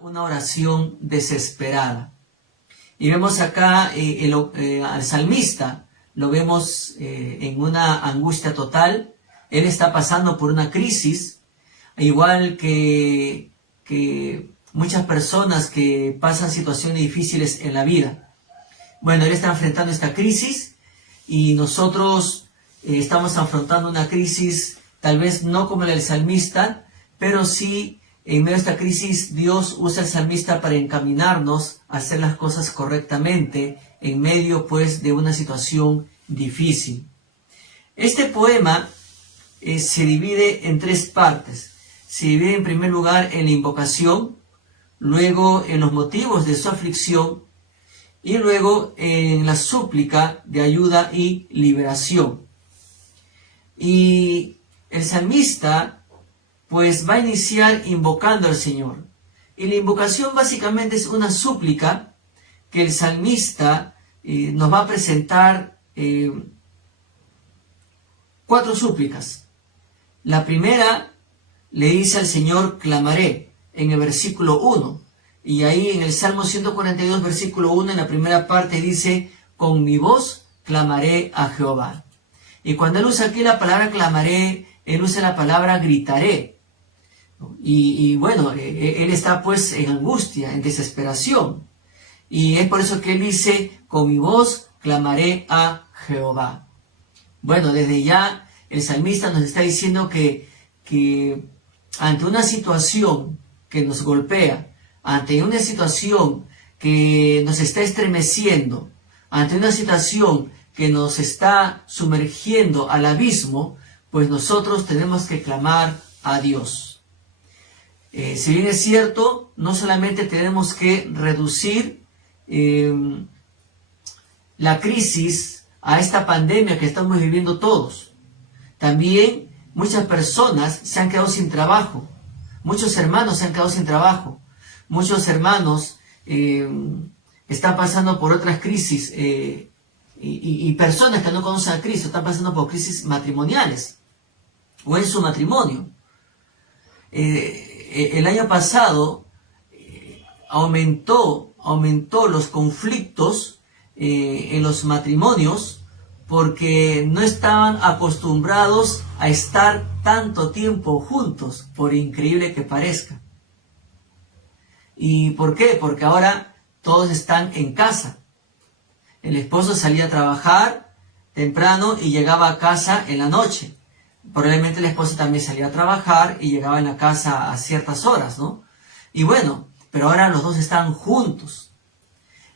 Una oración desesperada. Y vemos acá al salmista, lo vemos en una angustia total. Él está pasando por una crisis, igual que muchas personas que pasan situaciones difíciles en la vida. Bueno, él está enfrentando esta crisis y nosotros estamos afrontando una crisis, tal vez no como la del salmista, pero sí en medio de esta crisis Dios usa al salmista para encaminarnos a hacer las cosas correctamente en medio pues de una situación difícil. Este poema se divide en tres partes. Se divide en primer lugar en la invocación, luego en los motivos de su aflicción y luego en la súplica de ayuda y liberación. Y el salmista pues va a iniciar invocando al Señor. Y la invocación básicamente es una súplica que el salmista nos va a presentar cuatro súplicas. La primera le dice al Señor, clamaré, en el versículo 1. Y ahí en el Salmo 142, versículo 1, en la primera parte dice, con mi voz clamaré a Jehová. Y cuando él usa aquí la palabra clamaré, él usa la palabra gritaré. Y bueno, él está pues en angustia, en desesperación. Y es por eso que él dice, con mi voz clamaré a Jehová. Bueno, desde ya el salmista nos está diciendo que ante una situación que nos golpea, ante una situación que nos está estremeciendo, ante una situación que nos está sumergiendo al abismo, pues nosotros tenemos que clamar a Dios. Si bien es cierto, no solamente tenemos que reducir la crisis a esta pandemia que estamos viviendo todos. También muchas personas se han quedado sin trabajo. Muchos hermanos se han quedado sin trabajo. Muchos hermanos están pasando por otras crisis y personas que no conocen a Cristo están pasando por crisis matrimoniales o en su matrimonio. El año pasado aumentó los conflictos en los matrimonios porque no estaban acostumbrados a estar tanto tiempo juntos, por increíble que parezca. ¿Y por qué? Porque ahora todos están en casa. El esposo salía a trabajar temprano y llegaba a casa en la noche. Probablemente la esposa también salía a trabajar y llegaba en la casa a ciertas horas, ¿no? Y bueno, pero ahora los dos están juntos.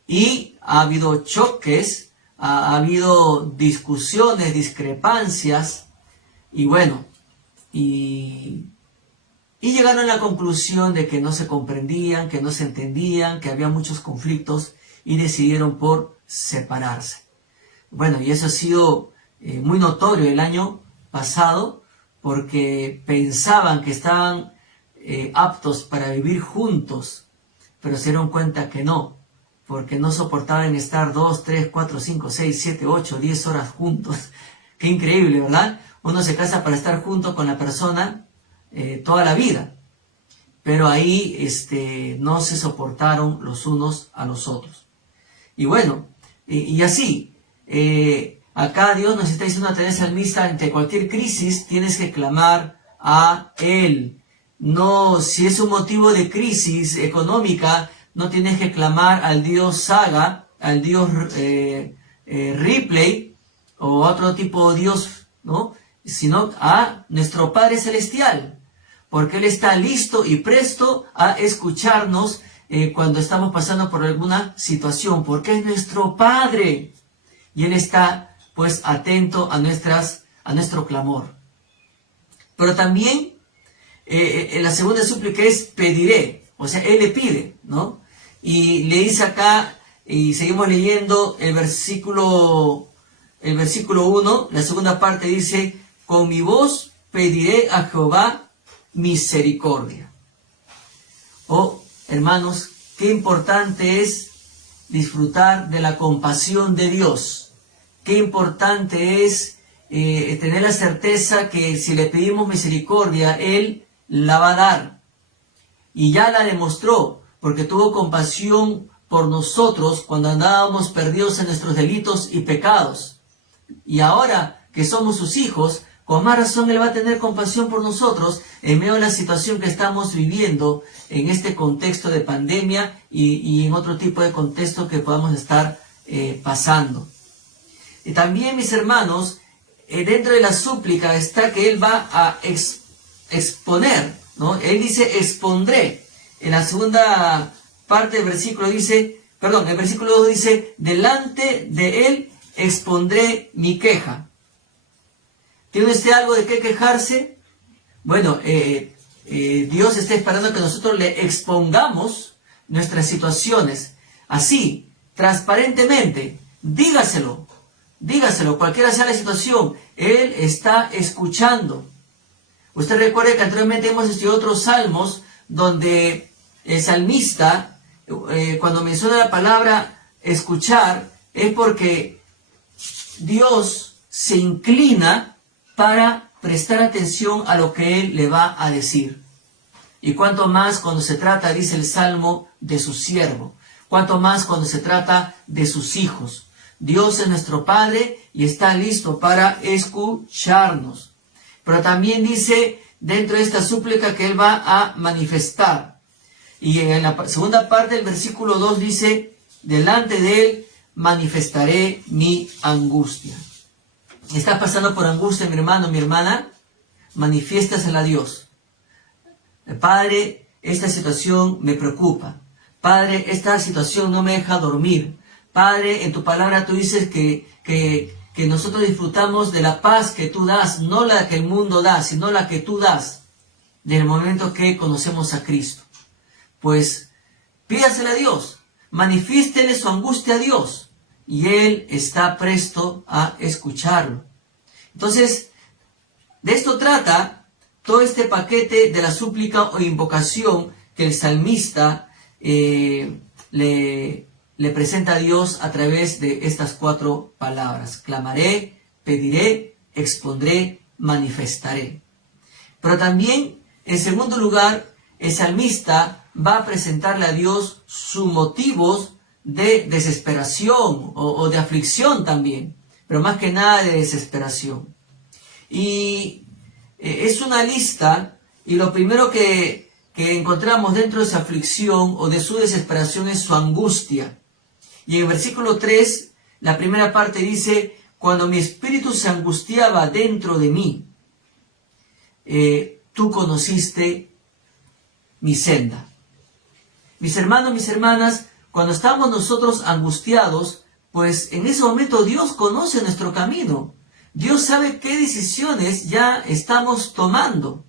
Y ha habido choques, ha habido discusiones, discrepancias, y bueno, y llegaron a la conclusión de que no se comprendían, que no se entendían, que había muchos conflictos, y decidieron por separarse. Bueno, y eso ha sido muy notorio el año pasado, porque pensaban que estaban aptos para vivir juntos, pero se dieron cuenta que no, porque no soportaban estar 2, 3, 4, 5, 6, 7, 8, 10 horas juntos. Qué increíble, ¿verdad? Uno se casa para estar junto con la persona toda la vida, pero ahí no se soportaron los unos a los otros. Y bueno, y así, acá Dios nos está diciendo a través del salmista, ante cualquier crisis tienes que clamar a Él. No, si es un motivo de crisis económica, no tienes que clamar al Dios Saga, al Dios Ripley o otro tipo de Dios, ¿no? Sino a nuestro Padre Celestial, porque Él está listo y presto a escucharnos cuando estamos pasando por alguna situación, porque es nuestro Padre y Él está pues atento a nuestro clamor. Pero también en la segunda súplica es pediré, o sea, Él le pide, ¿no? Y le dice acá, y seguimos leyendo el versículo 1, la segunda parte dice, con mi voz pediré a Jehová misericordia. Oh, hermanos, qué importante es disfrutar de la compasión de Dios. Qué importante es tener la certeza que si le pedimos misericordia, Él la va a dar. Y ya la demostró, porque tuvo compasión por nosotros cuando andábamos perdidos en nuestros delitos y pecados. Y ahora que somos sus hijos, con más razón Él va a tener compasión por nosotros en medio de la situación que estamos viviendo en este contexto de pandemia y en otro tipo de contexto que podamos estar pasando. Y también, mis hermanos, dentro de la súplica está que Él va a exponer, ¿no? Él dice, expondré. En la segunda parte del versículo dice, el versículo 2 dice, delante de Él expondré mi queja. ¿Tiene usted algo de qué quejarse? Bueno, Dios está esperando que nosotros le expongamos nuestras situaciones, así, transparentemente. Dígaselo, cualquiera sea la situación, Él está escuchando. Usted recuerde que anteriormente hemos estudiado otros salmos donde el salmista, cuando menciona la palabra escuchar, es porque Dios se inclina para prestar atención a lo que Él le va a decir. Y cuanto más cuando se trata, dice el Salmo, de su siervo. Cuanto más cuando se trata de sus hijos. Dios es nuestro Padre y está listo para escucharnos. Pero también dice dentro de esta súplica que Él va a manifestar. Y en la segunda parte del versículo 2 dice, delante de Él manifestaré mi angustia. ¿Estás pasando por angustia, mi hermano, mi hermana? Manifiéstasela a Dios. Padre, esta situación me preocupa. Padre, esta situación no me deja dormir. Padre, en tu palabra tú dices que nosotros disfrutamos de la paz que tú das, no la que el mundo da, sino la que tú das, desde el momento que conocemos a Cristo. Pues pídasela a Dios, manifiéstele su angustia a Dios. Y Él está presto a escucharlo. Entonces, de esto trata todo este paquete de la súplica o invocación que el salmista le presenta a Dios a través de estas 4 palabras. Clamaré, pediré, expondré, manifestaré. Pero también, en segundo lugar, el salmista va a presentarle a Dios sus motivos de desesperación o de aflicción también, pero más que nada de desesperación. Y es una lista, y lo primero que encontramos dentro de esa aflicción o de su desesperación es su angustia. Y en el versículo 3, la primera parte dice, cuando mi espíritu se angustiaba dentro de mí, tú conociste mi senda. Mis hermanos, mis hermanas, cuando estamos nosotros angustiados, pues en ese momento Dios conoce nuestro camino. Dios sabe qué decisiones ya estamos tomando.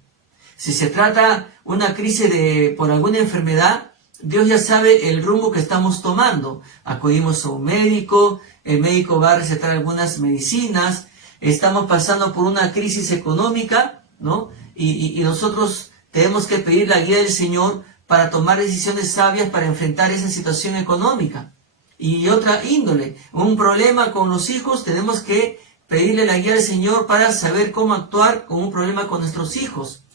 Si se trata una crisis por alguna enfermedad, Dios ya sabe el rumbo que estamos tomando. Acudimos a un médico, el médico va a recetar algunas medicinas, estamos pasando por una crisis económica, ¿no? Y nosotros tenemos que pedir la guía del Señor para tomar decisiones sabias para enfrentar esa situación económica. Y otra índole, un problema con los hijos, tenemos que pedirle la guía del Señor para saber cómo actuar con un problema con nuestros hijos.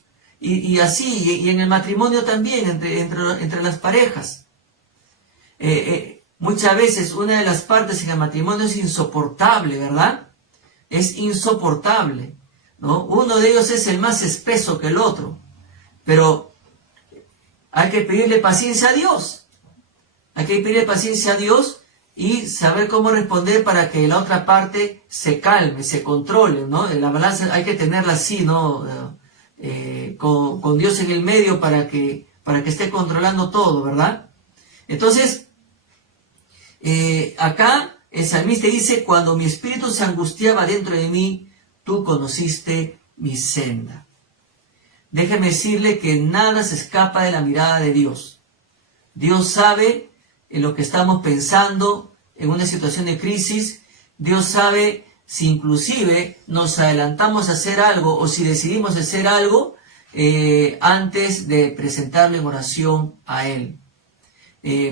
Y así, y en el matrimonio también, entre las parejas. Muchas veces una de las partes en el matrimonio es insoportable, ¿verdad? Es insoportable, ¿no? Uno de ellos es el más espeso que el otro. Pero hay que pedirle paciencia a Dios. Hay que pedirle paciencia a Dios y saber cómo responder para que la otra parte se calme, se controle, ¿no? La balanza hay que tenerla así, ¿no? Con Dios en el medio para que esté controlando todo, ¿verdad? Entonces, acá el salmista dice, cuando mi espíritu se angustiaba dentro de mí, tú conociste mi senda. Déjeme decirle que nada se escapa de la mirada de Dios. Dios sabe en lo que estamos pensando en una situación de crisis. Dios sabe si inclusive nos adelantamos a hacer algo o si decidimos hacer algo antes de presentarlo en oración a Él.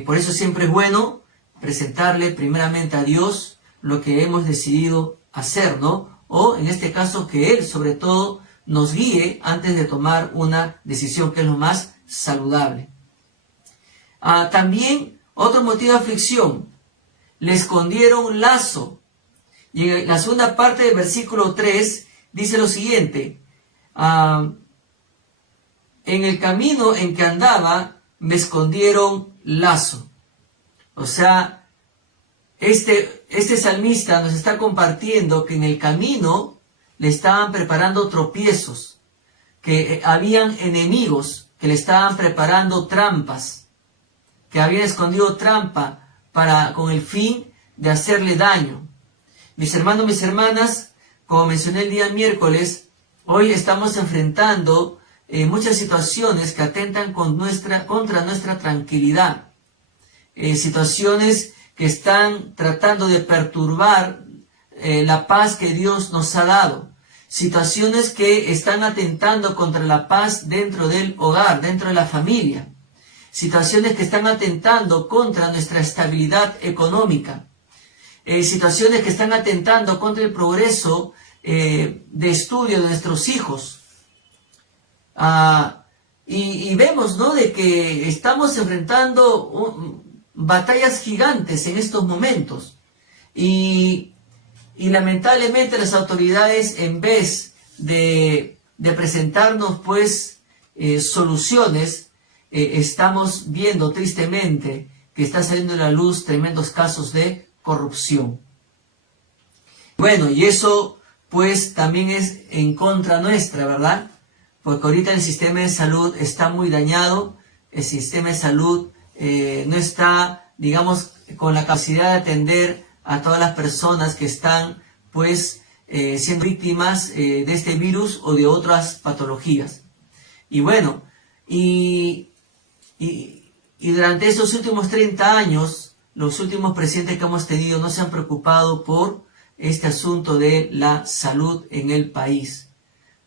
Por eso siempre es bueno presentarle primeramente a Dios lo que hemos decidido hacer, ¿no? O en este caso que Él sobre todo nos guíe antes de tomar una decisión que es lo más saludable. También otro motivo de aflicción, le escondieron lazo. Y en la segunda parte del versículo 3 dice lo siguiente, en el camino en que andaba me escondieron lazo. O sea, este salmista nos está compartiendo que en el camino le estaban preparando tropiezos, que habían enemigos que le estaban preparando trampas, que habían escondido trampa con el fin de hacerle daño. Mis hermanos, mis hermanas, como mencioné el día miércoles, hoy estamos enfrentando muchas situaciones que atentan contra nuestra tranquilidad. Situaciones que están tratando de perturbar la paz que Dios nos ha dado. Situaciones que están atentando contra la paz dentro del hogar, dentro de la familia. Situaciones que están atentando contra nuestra estabilidad económica. Situaciones que están atentando contra el progreso de estudio de nuestros hijos. Y vemos, ¿no?, de que estamos enfrentando batallas gigantes en estos momentos. Y lamentablemente las autoridades, en vez de presentarnos pues soluciones, estamos viendo tristemente que está saliendo a la luz tremendos casos de corrupción. Bueno, y eso pues también es en contra nuestra, ¿verdad? Porque ahorita el sistema de salud está muy dañado, el sistema de salud no está, digamos, con la capacidad de atender a todas las personas que están pues siendo víctimas de este virus o de otras patologías. Y bueno, y durante estos últimos 30 años, los últimos presidentes que hemos tenido no se han preocupado por este asunto de la salud en el país.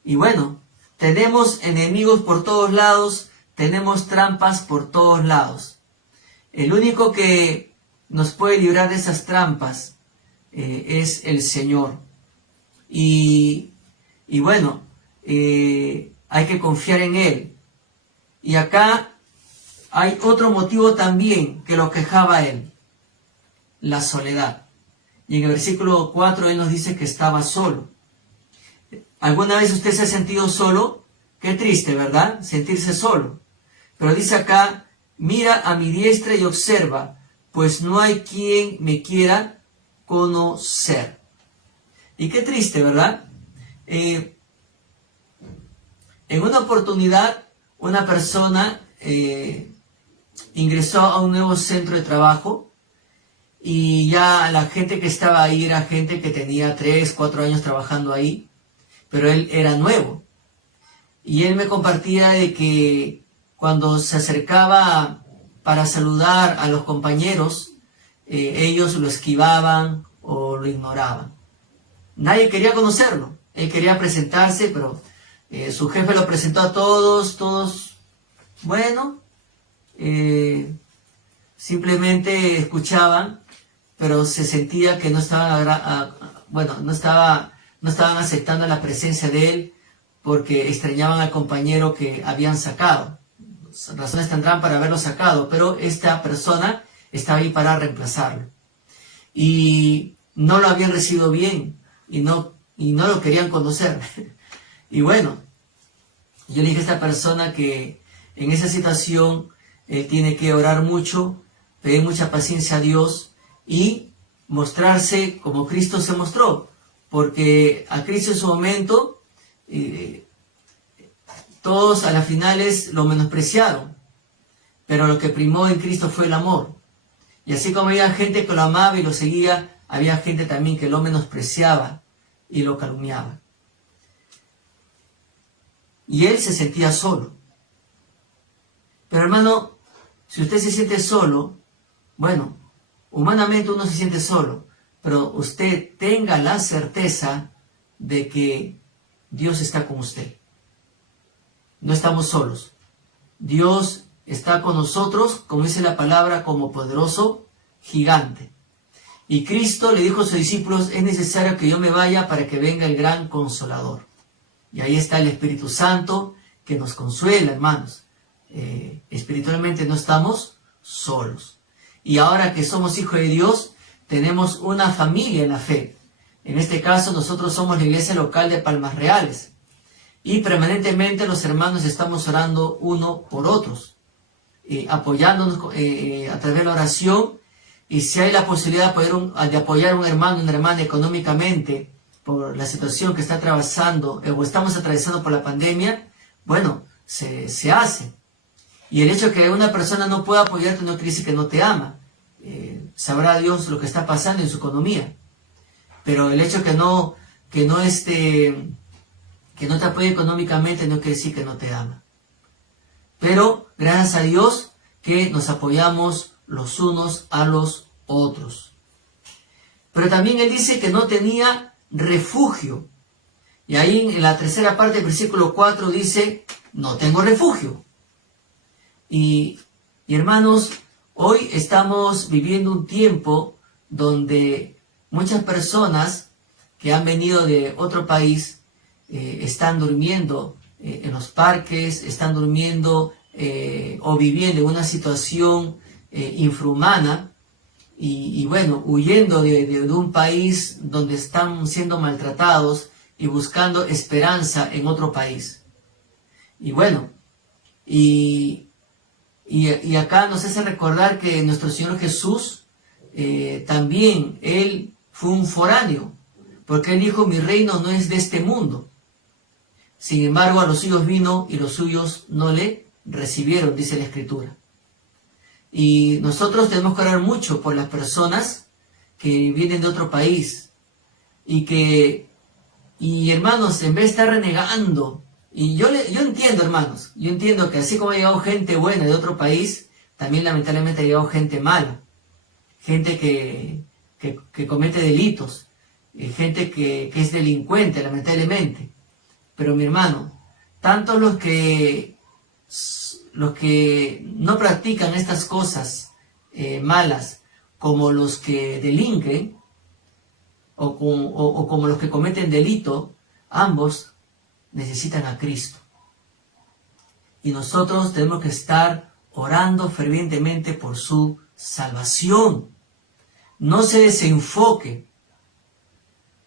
Y bueno, tenemos enemigos por todos lados, tenemos trampas por todos lados. El único que nos puede librar de esas trampas es el Señor. Y bueno, hay que confiar en Él. Y acá hay otro motivo también que lo quejaba a Él, la soledad. Y en el versículo 4 Él nos dice que estaba solo. ¿Alguna vez usted se ha sentido solo? Qué triste, ¿verdad? Sentirse solo. Pero dice acá, mira a mi diestra y observa, pues no hay quien me quiera conocer. Y qué triste, ¿verdad? En una oportunidad, una persona ingresó a un nuevo centro de trabajo y ya la gente que estaba ahí era gente que tenía 3, 4 años trabajando ahí, pero él era nuevo. Y él me compartía de que cuando se acercaba para saludar a los compañeros, ellos lo esquivaban o lo ignoraban. Nadie quería conocerlo. Él quería presentarse, pero su jefe lo presentó a todos, bueno, simplemente escuchaban, pero se sentía que no estaban, no estaban aceptando la presencia de él porque extrañaban al compañero que habían sacado. Razones tendrán para haberlo sacado, pero esta persona estaba ahí para reemplazarlo. Y no lo habían recibido bien y no lo querían conocer. Y bueno, yo le dije a esta persona que en esa situación él tiene que orar mucho, pedir mucha paciencia a Dios y mostrarse como Cristo se mostró, porque a Cristo en su momento todos a las finales lo menospreciaron, pero lo que primó en Cristo fue el amor. Y así como había gente que lo amaba y lo seguía, había gente también que lo menospreciaba y lo calumniaba. Y él se sentía solo. Pero hermano, si usted se siente solo, bueno, humanamente uno se siente solo, pero usted tenga la certeza de que Dios está con usted. No estamos solos. Dios está con nosotros, como dice la palabra, como poderoso gigante. Y Cristo le dijo a sus discípulos, es necesario que yo me vaya para que venga el gran Consolador. Y ahí está el Espíritu Santo que nos consuela, hermanos. Espiritualmente no estamos solos. Y ahora que somos hijos de Dios, tenemos una familia en la fe. En este caso, nosotros somos la iglesia local de Palmas Reales. Y permanentemente los hermanos estamos orando uno por otros, apoyándonos a través de la oración. Y si hay la posibilidad de apoyar a un hermano, una hermana económicamente por la situación que está atravesando o estamos atravesando por la pandemia, bueno, se hace. Y el hecho de que una persona no pueda apoyarte no quiere decir que no te ama. Sabrá Dios lo que está pasando en su economía. Pero el hecho de que no te apoye económicamente no quiere decir que no te ama. Pero gracias a Dios que nos apoyamos los unos a los otros. Pero también él dice que no tenía refugio. Y ahí en la tercera parte del versículo 4 dice, no tengo refugio. Y hermanos, hoy estamos viviendo un tiempo donde muchas personas que han venido de otro país están durmiendo en los parques, están durmiendo o viviendo en una situación infrahumana y bueno, huyendo de un país donde están siendo maltratados y buscando esperanza en otro país. Y bueno, y acá nos hace recordar que nuestro Señor Jesús también, Él fue un foráneo, porque Él dijo, mi reino no es de este mundo. Sin embargo, a los suyos vino y los suyos no le recibieron, dice la Escritura. Y nosotros tenemos que orar mucho por las personas que vienen de otro país y hermanos, en vez de estar renegando, y yo entiendo, hermanos, yo entiendo que así como ha llegado gente buena de otro país, también lamentablemente ha llegado gente mala, gente que comete delitos, gente que es delincuente, lamentablemente. Pero mi hermano, tanto los que no practican estas cosas malas como los que delinquen o como los que cometen delito, ambos necesitan a Cristo. Y nosotros tenemos que estar orando fervientemente por su salvación. No se desenfoque,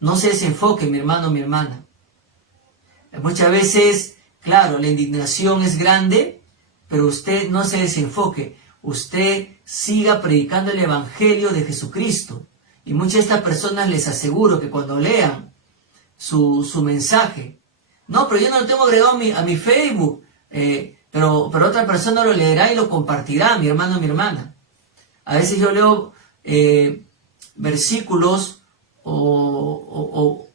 mi hermano, mi hermana. Muchas veces, claro, la indignación es grande, pero usted no se desenfoque. Usted siga predicando el Evangelio de Jesucristo. Y muchas de estas personas les aseguro que cuando lean su mensaje, no, pero yo no lo tengo agregado a mi Facebook, pero otra persona lo leerá y lo compartirá, mi hermano, mi hermana. A veces yo leo versículos o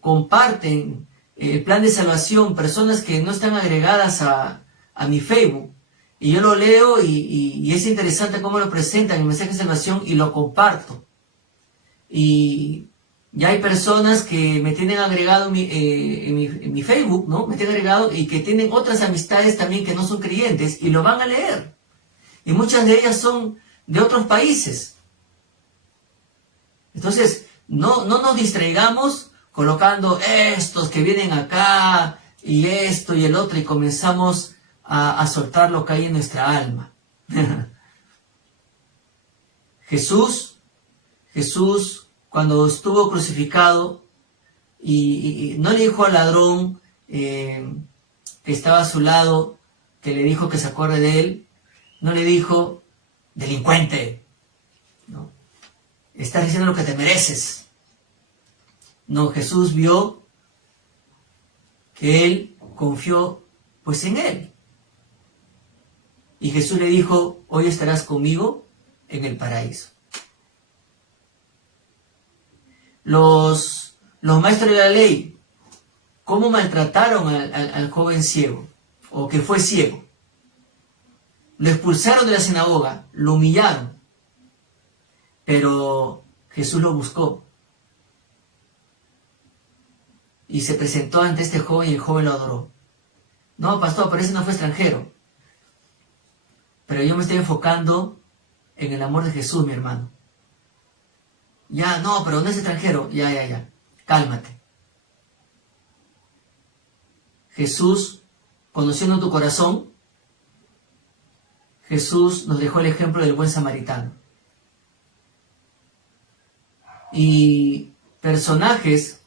comparten el plan de salvación, personas que no están agregadas a mi Facebook, y yo lo leo y es interesante cómo lo presentan el mensaje de salvación y lo comparto. Y ya hay personas que me tienen agregado en mi Facebook, ¿no? Me tienen agregado y que tienen otras amistades también que no son creyentes y lo van a leer. Y muchas de ellas son de otros países. Entonces, no nos distraigamos colocando estos que vienen acá y esto y el otro y comenzamos a soltar lo que hay en nuestra alma. Jesús, cuando estuvo crucificado y no le dijo al ladrón que estaba a su lado, que le dijo que se acuerde de él, no le dijo, delincuente, ¿no? Estás diciendo lo que te mereces. No, Jesús vio que él confió pues en él. Y Jesús le dijo, hoy estarás conmigo en el paraíso. Los maestros de la ley, ¿cómo maltrataron al joven ciego? O que fue ciego. Lo expulsaron de la sinagoga, lo humillaron. Pero Jesús lo buscó. Y se presentó ante este joven y el joven lo adoró. No, pastor, pero ese no fue extranjero. Pero yo me estoy enfocando en el amor de Jesús, mi hermano. Ya, no, pero no es extranjero. Ya. Cálmate. Jesús, conociendo tu corazón, Jesús nos dejó el ejemplo del buen samaritano. Y personajes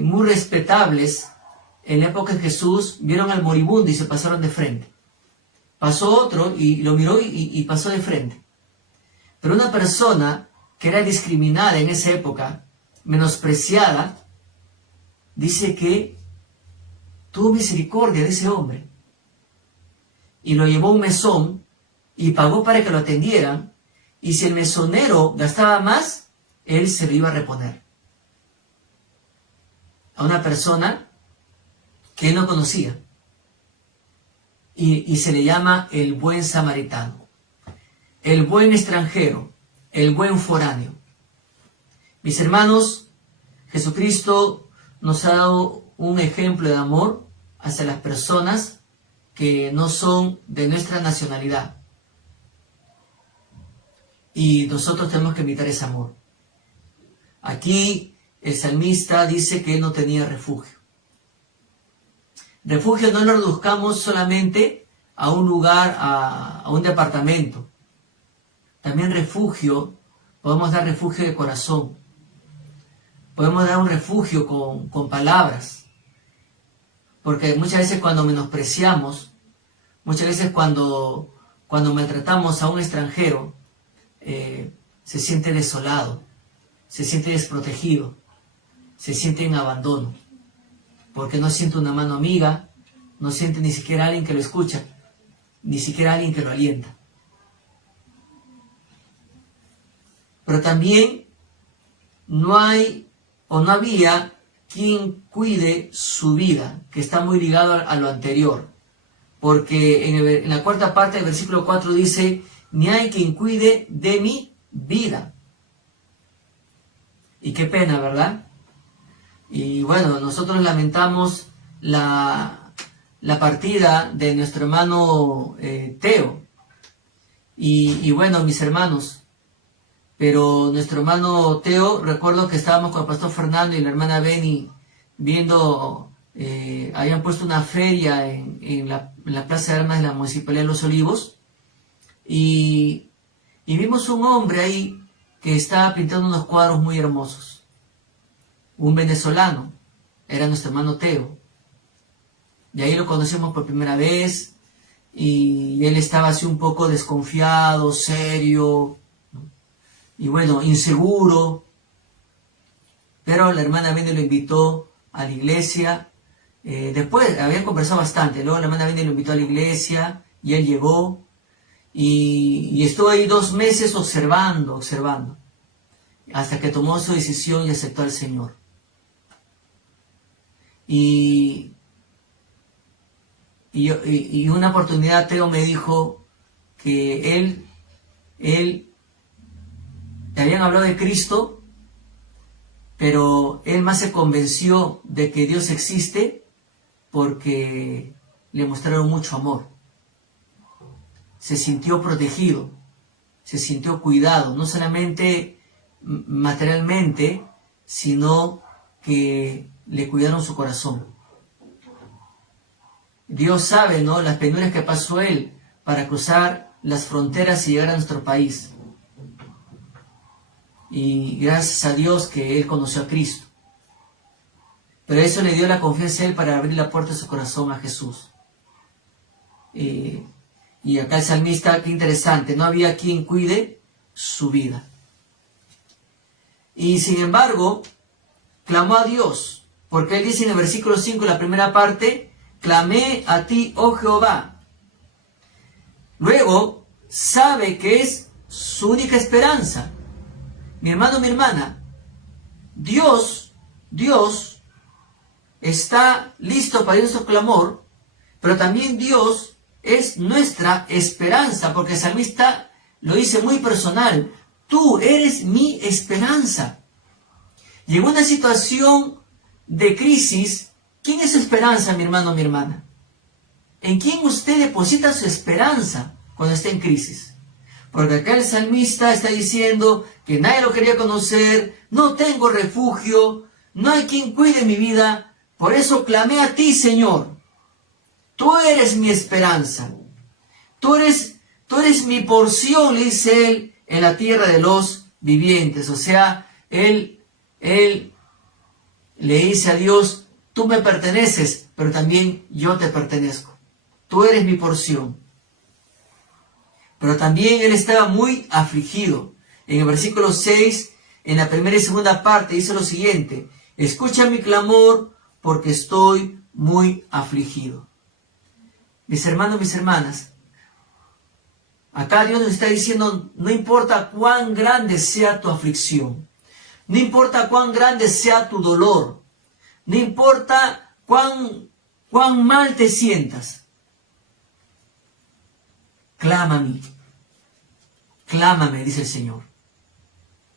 muy respetables en la época de Jesús vieron al moribundo y se pasaron de frente. Pasó otro y lo miró y pasó de frente. Pero una persona que era discriminada en esa época, menospreciada, dice que tuvo misericordia de ese hombre y lo llevó a un mesón y pagó para que lo atendieran, y si el mesonero gastaba más, él se lo iba a reponer a una persona que él no conocía, y se le llama el buen samaritano, el buen extranjero, el buen foráneo. Mis hermanos, Jesucristo nos ha dado un ejemplo de amor hacia las personas que no son de nuestra nacionalidad. Y nosotros tenemos que imitar ese amor. Aquí el salmista dice que él no tenía refugio. Refugio no lo reduzcamos solamente a un lugar, a un departamento. También refugio, podemos dar refugio de corazón. Podemos dar un refugio con palabras. Porque muchas veces cuando menospreciamos, muchas veces cuando maltratamos a un extranjero, se siente desolado, se siente desprotegido, se siente en abandono, porque no siente una mano amiga, no siente ni siquiera alguien que lo escucha, ni siquiera alguien que lo alienta. Pero también no hay o no había quien cuide su vida, que está muy ligado a lo anterior, porque en la cuarta parte del versículo 4 dice: ni hay quien cuide de mi vida. Y qué pena, ¿verdad? Y bueno, nosotros lamentamos la partida de nuestro hermano Teo. Y bueno, mis hermanos, pero nuestro hermano Teo, recuerdo que estábamos con el pastor Fernando y la hermana Beni viendo, habían puesto una feria en la Plaza de Armas de la Municipalidad de Los Olivos, y vimos un hombre ahí que estaba pintando unos cuadros muy hermosos. Un venezolano, era nuestro hermano Teo. Y ahí lo conocimos por primera vez, y él estaba así un poco desconfiado, serio, ¿no? Y bueno, inseguro. Pero la hermana Beni lo invitó a la iglesia. Después habían conversado bastante. Luego la hermana Beni lo invitó a la iglesia y él llegó. Y estuvo ahí 2 meses observando, hasta que tomó su decisión y aceptó al Señor. Y una oportunidad Teo me dijo que él le habían hablado de Cristo, pero él más se convenció de que Dios existe porque le mostraron mucho amor. Se sintió protegido, se sintió cuidado, no solamente materialmente, sino que le cuidaron su corazón. Dios sabe, ¿no?, las penurias que pasó él para cruzar las fronteras y llegar a nuestro país. Y gracias a Dios que él conoció a Cristo. Pero eso le dio la confianza a él para abrir la puerta de su corazón a Jesús. Y acá el salmista, qué interesante, no había quien cuide su vida. Y sin embargo, clamó a Dios, porque él dice en el versículo 5, la primera parte: clamé a ti, oh Jehová. Luego, sabe que es su única esperanza. Mi hermano, mi hermana, Dios está listo para nuestro clamor, pero también Dios es nuestra esperanza, porque el salmista lo dice muy personal: tú eres mi esperanza. Y en una situación de crisis, ¿quién es su esperanza, mi hermano, mi hermana? ¿En quién usted deposita su esperanza cuando está en crisis? Porque acá el salmista está diciendo que nadie lo quería conocer, no tengo refugio, no hay quien cuide mi vida, por eso clamé a ti, Señor. Tú eres mi esperanza. Tú eres eres mi porción, le dice él, en la tierra de los vivientes. O sea, él le dice a Dios, tú me perteneces, pero también yo te pertenezco. Tú eres mi porción. Pero también él estaba muy afligido. En el versículo 6, en la primera y segunda parte, dice lo siguiente: escucha mi clamor, porque estoy muy afligido. Mis hermanos, mis hermanas, acá Dios nos está diciendo, no importa cuán grande sea tu aflicción, no importa cuán grande sea tu dolor, no importa cuán mal te sientas, clámame, clámame, dice el Señor,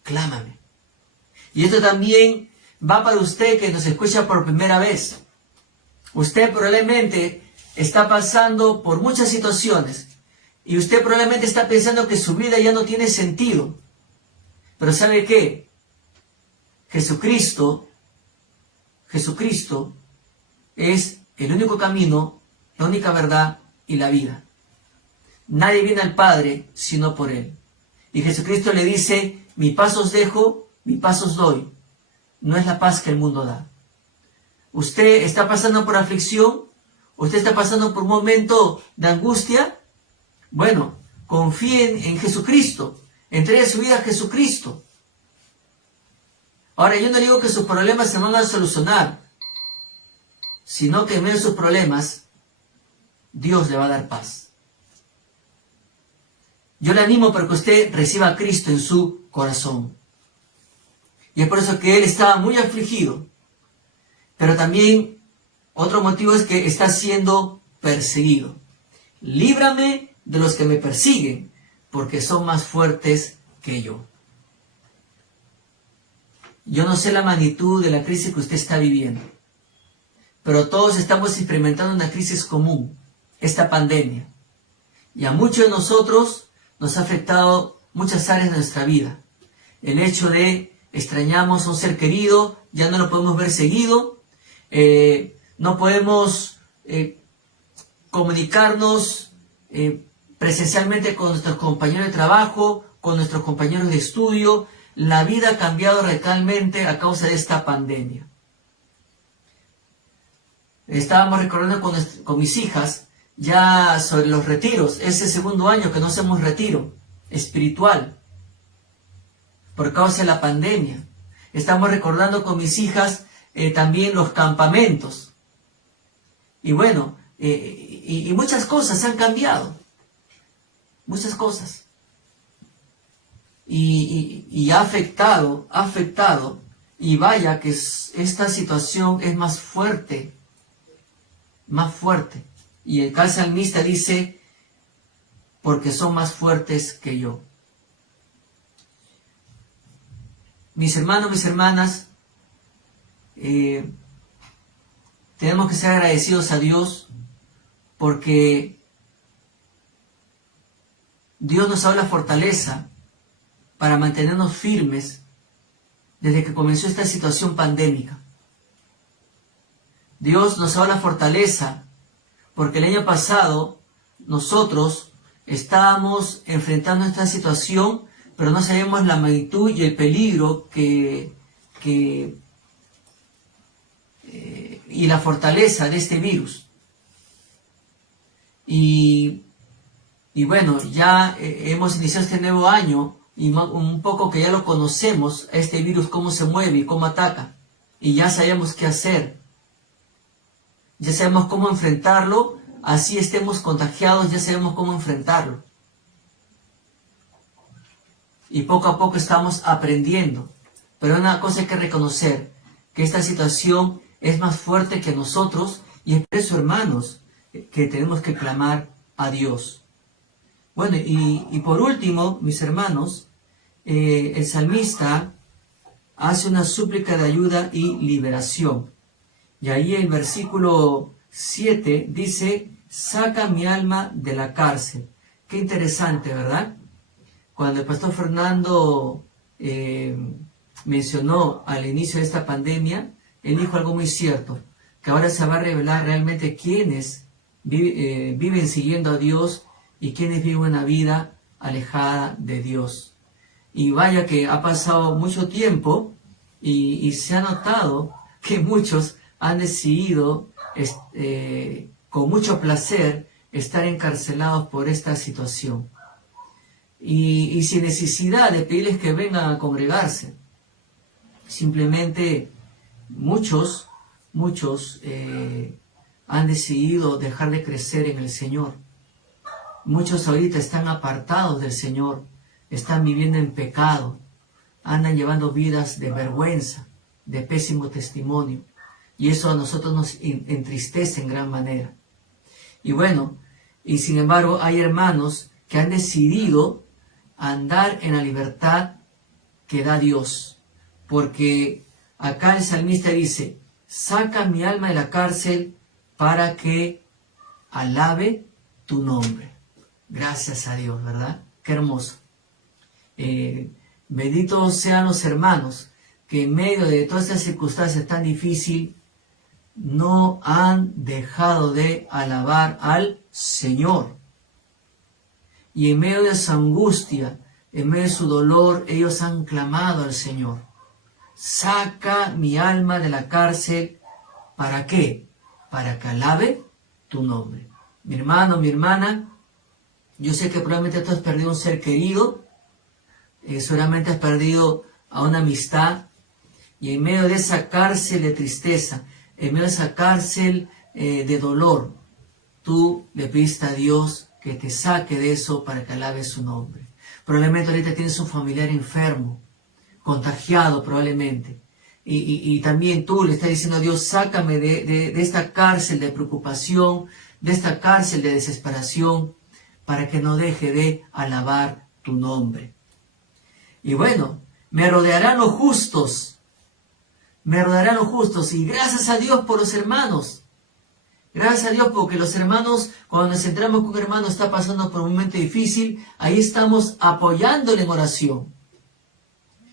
clámame. Y esto también va para usted que nos escucha por primera vez. Usted probablemente está pasando por muchas situaciones y usted probablemente está pensando que su vida ya no tiene sentido. Pero ¿sabe qué? Jesucristo es el único camino, la única verdad y la vida. Nadie viene al Padre sino por Él. Y Jesucristo le dice, mi paz os dejo, mi paz os doy. No es la paz que el mundo da. ¿Usted está pasando por aflicción? ¿Usted está pasando por un momento de angustia? Bueno, confíen en Jesucristo. Entregue su vida a Jesucristo. Ahora, yo no digo que sus problemas se van a solucionar, sino que en medio de sus problemas, Dios le va a dar paz. Yo le animo para que usted reciba a Cristo en su corazón. Y es por eso que él estaba muy afligido. Pero también otro motivo es que está siendo perseguido. Líbrame de los que me persiguen, porque son más fuertes que yo. Yo no sé la magnitud de la crisis que usted está viviendo, pero todos estamos experimentando una crisis común, esta pandemia. Y a muchos de nosotros nos ha afectado muchas áreas de nuestra vida. El hecho de extrañamos a un ser querido, ya no lo podemos ver seguido, no podemos comunicarnos presencialmente con nuestros compañeros de trabajo, con nuestros compañeros de estudio. La vida ha cambiado radicalmente a causa de esta pandemia. Estábamos recordando con mis hijas ya sobre los retiros. Es el segundo año que no hacemos retiro espiritual por causa de la pandemia. Estamos recordando con mis hijas también los campamentos. Y bueno, y muchas cosas han cambiado. Muchas cosas. Y ha afectado, y vaya que esta situación es más fuerte. Y el salmista dice, porque son más fuertes que yo. Mis hermanos, mis hermanas, tenemos que ser agradecidos a Dios porque Dios nos ha dado la fortaleza para mantenernos firmes desde que comenzó esta situación pandémica. Dios nos ha dado la fortaleza porque el año pasado nosotros estábamos enfrentando esta situación, pero no sabíamos la magnitud y el peligro y la fortaleza de este virus. Y bueno, ya hemos iniciado este nuevo año y un poco que ya lo conocemos, este virus, cómo se mueve y cómo ataca. Y ya sabemos qué hacer. Ya sabemos cómo enfrentarlo, así estemos contagiados, ya sabemos cómo enfrentarlo. Y poco a poco estamos aprendiendo. Pero una cosa hay que reconocer, que esta situación es más fuerte que nosotros, y es por eso, hermanos, que tenemos que clamar a Dios. Bueno, y por último, mis hermanos, el salmista hace una súplica de ayuda y liberación. Y ahí el versículo 7 dice, saca mi alma de la cárcel. Qué interesante, ¿verdad? Cuando el pastor Fernando mencionó al inicio de esta pandemia, él dijo algo muy cierto, que ahora se va a revelar realmente quiénes viven siguiendo a Dios y quienes viven una vida alejada de Dios. Y vaya que ha pasado mucho tiempo y se ha notado que muchos han decidido con mucho placer estar encarcelados por esta situación. Y sin necesidad de pedirles que vengan a congregarse. Simplemente muchos han decidido dejar de crecer en el Señor. Muchos ahorita están apartados del Señor, están viviendo en pecado, andan llevando vidas de vergüenza, de pésimo testimonio. Y eso a nosotros nos entristece en gran manera. Y bueno, y sin embargo hay hermanos que han decidido andar en la libertad que da Dios. Porque acá el salmista dice, saca mi alma de la cárcel para que alabe tu nombre. Gracias a Dios, ¿verdad? Qué hermoso. Benditos sean los hermanos que en medio de todas estas circunstancias tan difíciles no han dejado de alabar al Señor. Y en medio de su angustia, en medio de su dolor, ellos han clamado al Señor. Saca mi alma de la cárcel. ¿Para qué? Para que alabe tu nombre. Mi hermano, mi hermana, yo sé que probablemente tú has perdido un ser querido, seguramente has perdido a una amistad, y en medio de esa cárcel de tristeza, en medio de esa cárcel de dolor, tú le pediste a Dios que te saque de eso para que alabe su nombre. Probablemente ahorita tienes un familiar enfermo, contagiado probablemente, y también tú le estás diciendo a Dios, sácame de esta cárcel de preocupación, de esta cárcel de desesperación, para que no deje de alabar tu nombre. Y bueno, me rodearán los justos, y gracias a Dios por los hermanos. Gracias a Dios porque los hermanos, cuando nos encontramos con un hermano está pasando por un momento difícil, ahí estamos apoyándole en oración.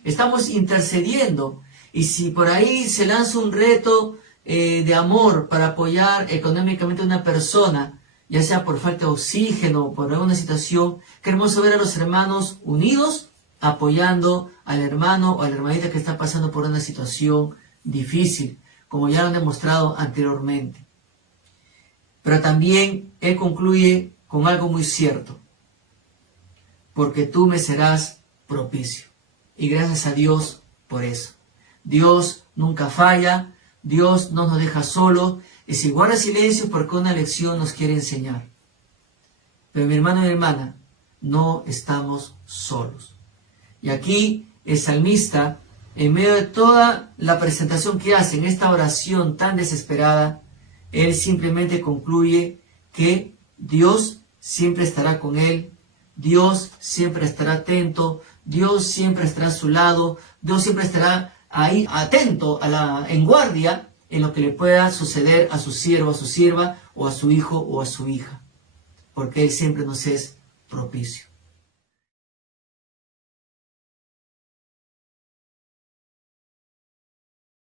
Estamos intercediendo. Y si por ahí se lanza un reto de amor para apoyar económicamente a una persona, ya sea por falta de oxígeno o por alguna situación, qué hermoso ver a los hermanos unidos, apoyando al hermano o a la hermanita que está pasando por una situación difícil, como ya lo han demostrado anteriormente. Pero también él concluye con algo muy cierto, porque tú me serás propicio. Y gracias a Dios por eso. Dios nunca falla, Dios no nos deja solos, y si guarda silencio porque una lección nos quiere enseñar. Pero mi hermano y mi hermana, no estamos solos. Y aquí el salmista, en medio de toda la presentación que hace en esta oración tan desesperada, él simplemente concluye que Dios siempre estará con él, Dios siempre estará atento, Dios siempre estará a su lado, Dios siempre estará ahí atento, en guardia, en lo que le pueda suceder a su siervo, a su sierva, o a su hijo o a su hija, porque Él siempre nos es propicio.